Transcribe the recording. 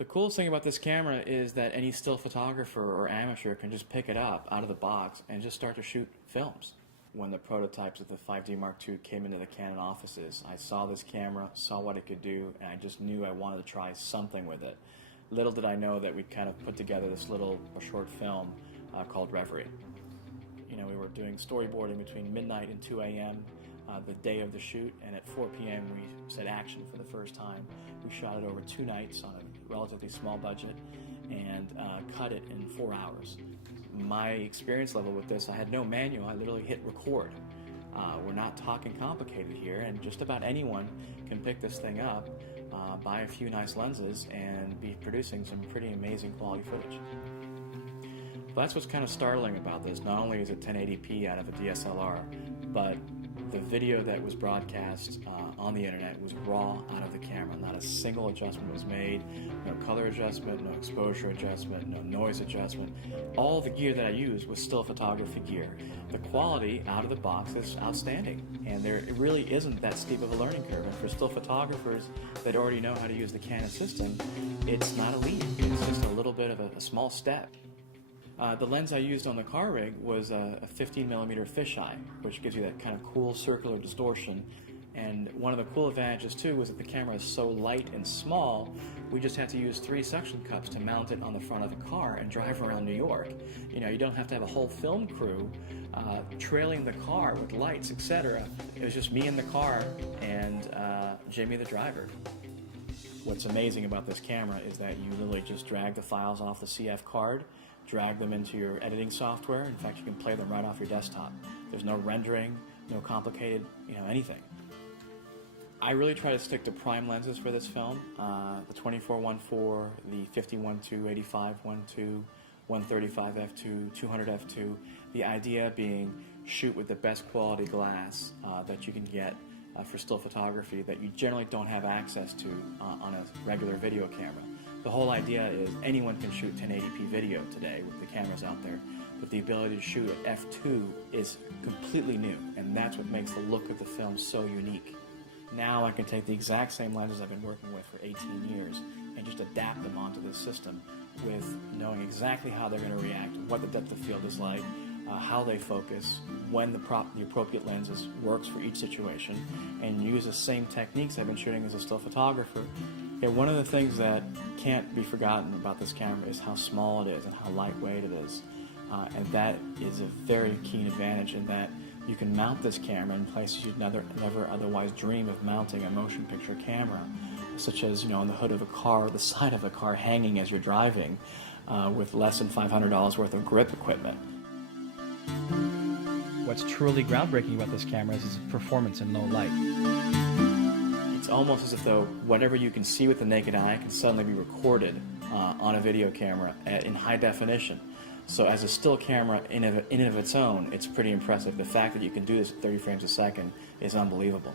The coolest thing about this camera is that any still photographer or amateur can just pick it up out of the box and just start to shoot films. When the prototypes of the 5D Mark II came into the Canon offices, I saw this camera, saw what it could do, and I just knew I wanted to try something with it. Little did I know that we'd kind of put together this short film called Reverie. You know, we were doing storyboarding between midnight and 2 a.m. The day of the shoot, and at 4 p.m. we said action for the first time. We shot it over 2 nights on a relatively small budget and cut it in 4 hours. My experience level with this, I had no manual, I literally hit record. We're not talking complicated here, and just about anyone can pick this thing up, buy a few nice lenses, and be producing some pretty amazing quality footage. But that's what's kind of startling about this. Not only is it 1080p out of a DSLR, but the video that was broadcast on the internet was raw out of the camera. Not a single adjustment was made, no color adjustment, no exposure adjustment, no noise adjustment. All the gear that I used was still photography gear. The quality out of the box is outstanding, and it really isn't that steep of a learning curve. And for still photographers that already know how to use the Canon system, it's not a leap. It's just a little bit of a small step. The lens I used on the car rig was a 15mm fisheye, which gives you that kind of cool circular distortion. And one of the cool advantages too was that the camera is so light and small, we just had to use 3 suction cups to mount it on the front of the car and drive around New York. You know, you don't have to have a whole film crew trailing the car with lights, etc. It was just me in the car and Jamie the driver. What's amazing about this camera is that you literally just drag the files off the CF card, drag them into your editing software. In fact, you can play them right off your desktop. There's no rendering, no complicated, anything. I really try to stick to prime lenses for this film. The 24-1.4, the 50-1.2, 85-1.2, 135 f2, 200 f2. The idea being shoot with the best quality glass that you can get for still photography that you generally don't have access to on a regular video camera. The whole idea is anyone can shoot 1080p video today with the cameras out there, but the ability to shoot at f2 is completely new, and that's what makes the look of the film so unique. Now I can take the exact same lenses I've been working with for 18 years and just adapt them onto this system with knowing exactly how they're going to react, what the depth of field is like, how they focus, when the appropriate lenses works for each situation, and use the same techniques I've been shooting as a still photographer. One of the things that can't be forgotten about this camera is how small it is and how lightweight it is. And that is a very keen advantage in that you can mount this camera in places you'd never otherwise dream of mounting a motion picture camera, such as on the hood of a car or the side of a car hanging as you're driving with less than $500 worth of grip equipment. What's truly groundbreaking about this camera is its performance in low light. It's almost as if though whatever you can see with the naked eye can suddenly be recorded on a video camera in high definition. So as a still camera in and of its own, it's pretty impressive. The fact that you can do this at 30 frames a second is unbelievable.